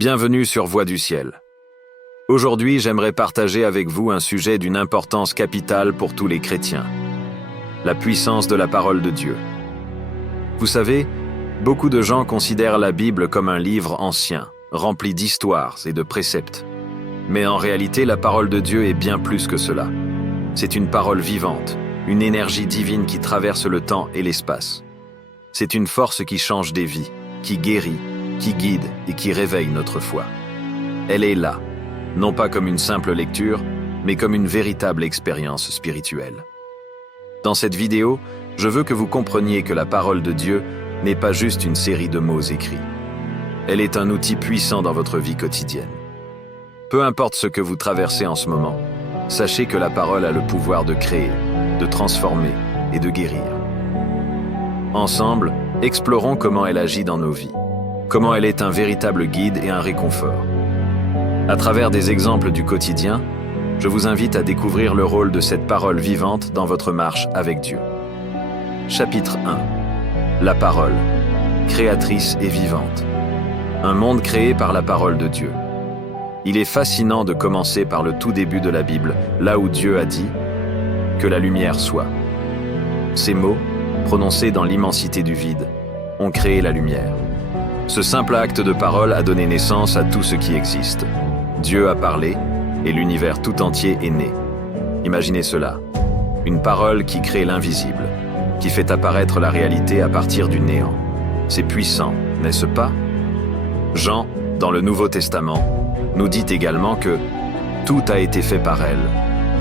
Bienvenue sur Voix du Ciel. Aujourd'hui, j'aimerais partager avec vous un sujet d'une importance capitale pour tous les chrétiens. La puissance de la parole de Dieu. Vous savez, beaucoup de gens considèrent la Bible comme un livre ancien, rempli d'histoires et de préceptes. Mais en réalité, la parole de Dieu est bien plus que cela. C'est une parole vivante, une énergie divine qui traverse le temps et l'espace. C'est une force qui change des vies, qui guérit, qui guide et qui réveille notre foi. Elle est là, non pas comme une simple lecture, mais comme une véritable expérience spirituelle. Dans cette vidéo, je veux que vous compreniez que la parole de Dieu n'est pas juste une série de mots écrits. Elle est un outil puissant dans votre vie quotidienne. Peu importe ce que vous traversez en ce moment, sachez que la parole a le pouvoir de créer, de transformer et de guérir. Ensemble, explorons comment elle agit dans nos vies, comment elle est un véritable guide et un réconfort. À travers des exemples du quotidien, je vous invite à découvrir le rôle de cette parole vivante dans votre marche avec Dieu. Chapitre 1. La parole, créatrice et vivante. Un monde créé par la parole de Dieu. Il est fascinant de commencer par le tout début de la Bible, là où Dieu a dit « Que la lumière soit ». Ces mots, prononcés dans l'immensité du vide, ont créé la lumière. Ce simple acte de parole a donné naissance à tout ce qui existe. Dieu a parlé, et l'univers tout entier est né. Imaginez cela, une parole qui crée l'invisible, qui fait apparaître la réalité à partir du néant. C'est puissant, n'est-ce pas? Jean, dans le Nouveau Testament, nous dit également que « Tout a été fait par elle,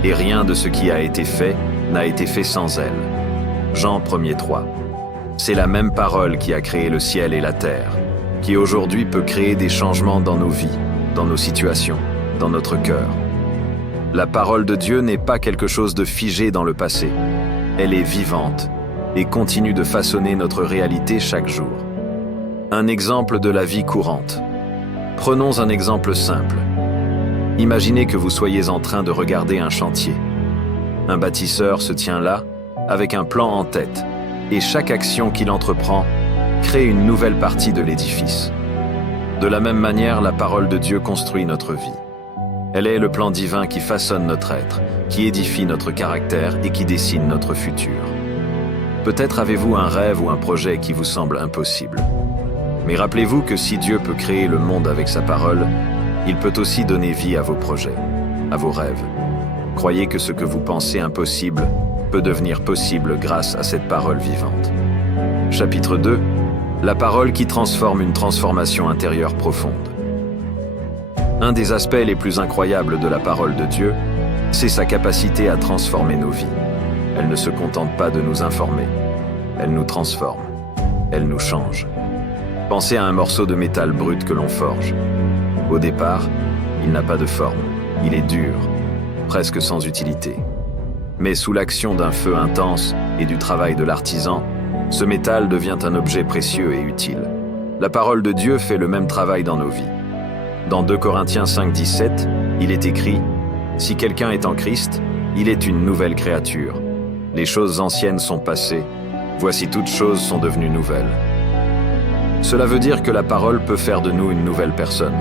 et rien de ce qui a été fait n'a été fait sans elle. » Jean 1:3. C'est la même parole qui a créé le ciel et la terre, qui aujourd'hui peut créer des changements dans nos vies, dans nos situations, dans notre cœur. La parole de Dieu n'est pas quelque chose de figé dans le passé. Elle est vivante et continue de façonner notre réalité chaque jour. Un exemple de la vie courante. Prenons un exemple simple. Imaginez que vous soyez en train de regarder un chantier. Un bâtisseur se tient là, avec un plan en tête, et chaque action qu'il entreprend crée une nouvelle partie de l'édifice. De la même manière, la parole de Dieu construit notre vie. Elle est le plan divin qui façonne notre être, qui édifie notre caractère et qui dessine notre futur. Peut-être avez-vous un rêve ou un projet qui vous semble impossible. Mais rappelez-vous que si Dieu peut créer le monde avec sa parole, il peut aussi donner vie à vos projets, à vos rêves. Croyez que ce que vous pensez impossible peut devenir possible grâce à cette parole vivante. Chapitre 2. La parole qui transforme une transformation intérieure profonde. Un des aspects les plus incroyables de la parole de Dieu, c'est sa capacité à transformer nos vies. Elle ne se contente pas de nous informer. Elle nous transforme. Elle nous change. Pensez à un morceau de métal brut que l'on forge. Au départ, il n'a pas de forme. Il est dur, presque sans utilité. Mais sous l'action d'un feu intense et du travail de l'artisan, ce métal devient un objet précieux et utile. La parole de Dieu fait le même travail dans nos vies. Dans 2 Corinthiens 5:17, il est écrit « Si quelqu'un est en Christ, il est une nouvelle créature. Les choses anciennes sont passées, voici toutes choses sont devenues nouvelles. » Cela veut dire que la parole peut faire de nous une nouvelle personne.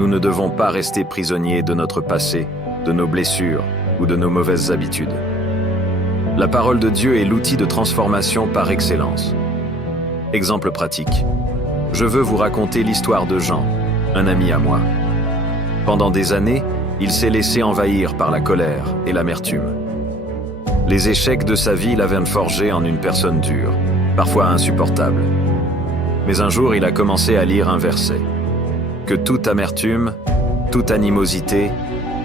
Nous ne devons pas rester prisonniers de notre passé, de nos blessures ou de nos mauvaises habitudes. La parole de Dieu est l'outil de transformation par excellence. Exemple pratique. Je veux vous raconter l'histoire de Jean, un ami à moi. Pendant des années, il s'est laissé envahir par la colère et l'amertume. Les échecs de sa vie l'avaient forgé en une personne dure, parfois insupportable. Mais un jour, il a commencé à lire un verset. Que toute amertume, toute animosité,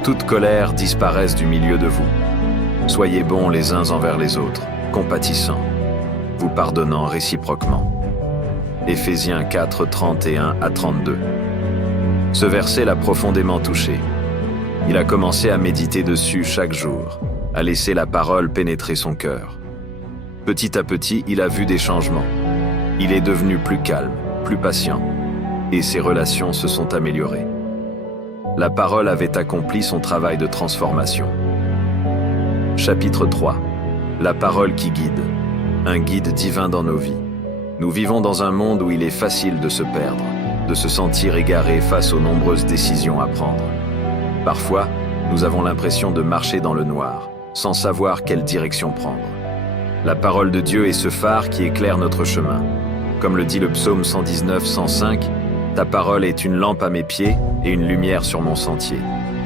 toute colère disparaisse du milieu de vous. Soyez bons les uns envers les autres, compatissants, vous pardonnant réciproquement. Éphésiens 4, 31 à 32. Ce verset l'a profondément touché. Il a commencé à méditer dessus chaque jour, à laisser la parole pénétrer son cœur. Petit à petit, il a vu des changements. Il est devenu plus calme, plus patient, et ses relations se sont améliorées. La parole avait accompli son travail de transformation. Chapitre 3. La parole qui guide. Un guide divin dans nos vies. Nous vivons dans un monde où il est facile de se perdre, de se sentir égaré face aux nombreuses décisions à prendre. Parfois, nous avons l'impression de marcher dans le noir, sans savoir quelle direction prendre. La parole de Dieu est ce phare qui éclaire notre chemin. Comme le dit le psaume 119, 105, « Ta parole est une lampe à mes pieds et une lumière sur mon sentier ».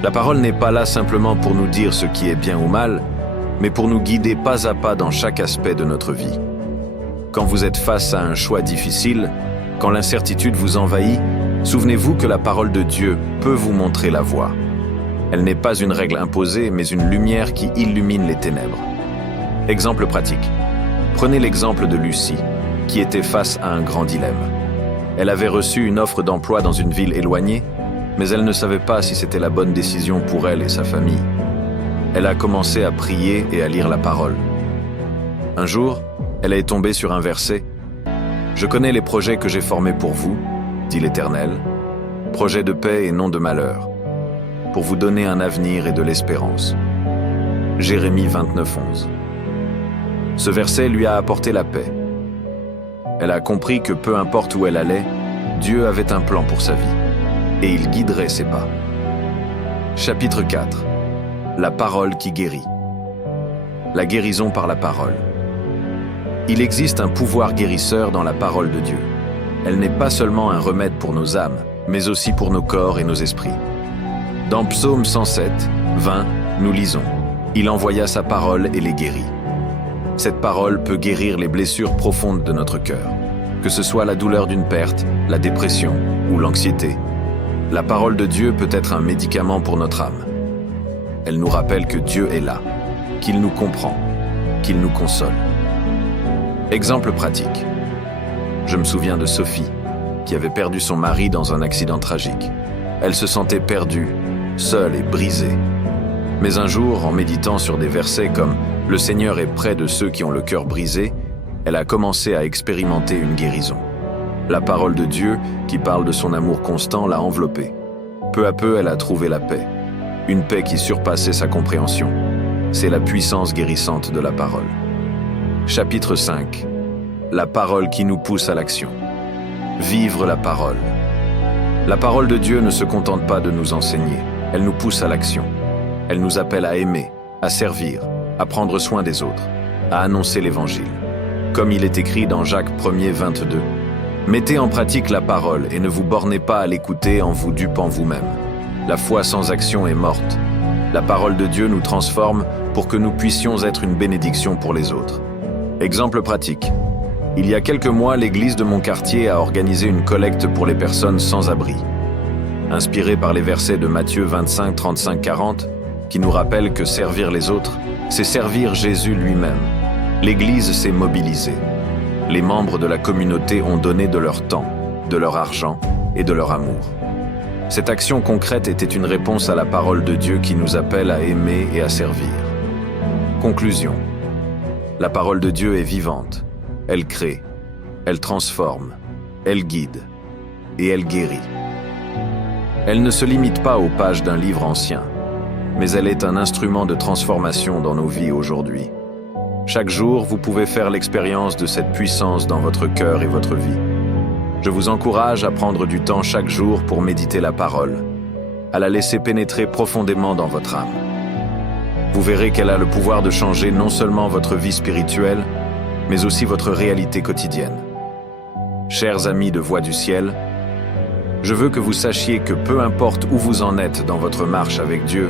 La parole n'est pas là simplement pour nous dire ce qui est bien ou mal, mais pour nous guider pas à pas dans chaque aspect de notre vie. Quand vous êtes face à un choix difficile, quand l'incertitude vous envahit, souvenez-vous que la parole de Dieu peut vous montrer la voie. Elle n'est pas une règle imposée, mais une lumière qui illumine les ténèbres. Exemple pratique. Prenez l'exemple de Lucie, qui était face à un grand dilemme. Elle avait reçu une offre d'emploi dans une ville éloignée, mais elle ne savait pas si c'était la bonne décision pour elle et sa famille. Elle a commencé à prier et à lire la parole. Un jour, elle est tombée sur un verset. « Je connais les projets que j'ai formés pour vous, dit l'Éternel, projets de paix et non de malheur, pour vous donner un avenir et de l'espérance. » Jérémie 29:11. Ce verset lui a apporté la paix. Elle a compris que peu importe où elle allait, Dieu avait un plan pour sa vie, et il guiderait ses pas. Chapitre 4. La parole qui guérit. La guérison par la parole. Il existe un pouvoir guérisseur dans la parole de Dieu. Elle n'est pas seulement un remède pour nos âmes, mais aussi pour nos corps et nos esprits. Dans Psaume 107, 20, nous lisons « Il envoya sa parole et les guérit ». Cette parole peut guérir les blessures profondes de notre cœur, que ce soit la douleur d'une perte, la dépression ou l'anxiété. La parole de Dieu peut être un médicament pour notre âme. Elle nous rappelle que Dieu est là, qu'il nous comprend, qu'il nous console. Exemple pratique. Je me souviens de Sophie, qui avait perdu son mari dans un accident tragique. Elle se sentait perdue, seule et brisée. Mais un jour, en méditant sur des versets comme « Le Seigneur est près de ceux qui ont le cœur brisé », elle a commencé à expérimenter une guérison. La parole de Dieu, qui parle de son amour constant, l'a enveloppée. Peu à peu, elle a trouvé la paix. Une paix qui surpassait sa compréhension. C'est la puissance guérissante de la parole. Chapitre 5. La parole qui nous pousse à l'action. Vivre la parole. La parole de Dieu ne se contente pas de nous enseigner, elle nous pousse à l'action. Elle nous appelle à aimer, à servir, à prendre soin des autres, à annoncer l'Évangile. Comme il est écrit dans Jacques 1er, 22, « Mettez en pratique la parole et ne vous bornez pas à l'écouter en vous dupant vous-même. La foi sans action est morte. La parole de Dieu nous transforme pour que nous puissions être une bénédiction pour les autres. » Exemple pratique. Il y a quelques mois, l'église de mon quartier a organisé une collecte pour les personnes sans abri. Inspiré par les versets de Matthieu 25, 35, 40, qui nous rappellent que servir les autres, c'est servir Jésus lui-même. L'église s'est mobilisée. Les membres de la communauté ont donné de leur temps, de leur argent et de leur amour. Cette action concrète était une réponse à la parole de Dieu qui nous appelle à aimer et à servir. Conclusion. La parole de Dieu est vivante. Elle crée, elle transforme, elle guide et elle guérit. Elle ne se limite pas aux pages d'un livre ancien, mais elle est un instrument de transformation dans nos vies aujourd'hui. Chaque jour, vous pouvez faire l'expérience de cette puissance dans votre cœur et votre vie. Je vous encourage à prendre du temps chaque jour pour méditer la parole, à la laisser pénétrer profondément dans votre âme. Vous verrez qu'elle a le pouvoir de changer non seulement votre vie spirituelle, mais aussi votre réalité quotidienne. Chers amis de Voix du Ciel, je veux que vous sachiez que peu importe où vous en êtes dans votre marche avec Dieu,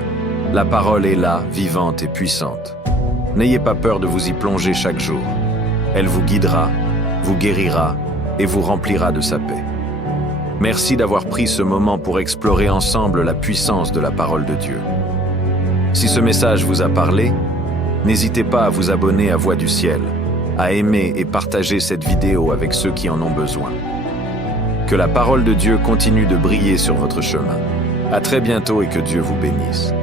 la parole est là, vivante et puissante. N'ayez pas peur de vous y plonger chaque jour. Elle vous guidera, vous guérira et vous remplira de sa paix. Merci d'avoir pris ce moment pour explorer ensemble la puissance de la parole de Dieu. Si ce message vous a parlé, n'hésitez pas à vous abonner à Voix du Ciel, à aimer et partager cette vidéo avec ceux qui en ont besoin. Que la parole de Dieu continue de briller sur votre chemin. À très bientôt et que Dieu vous bénisse.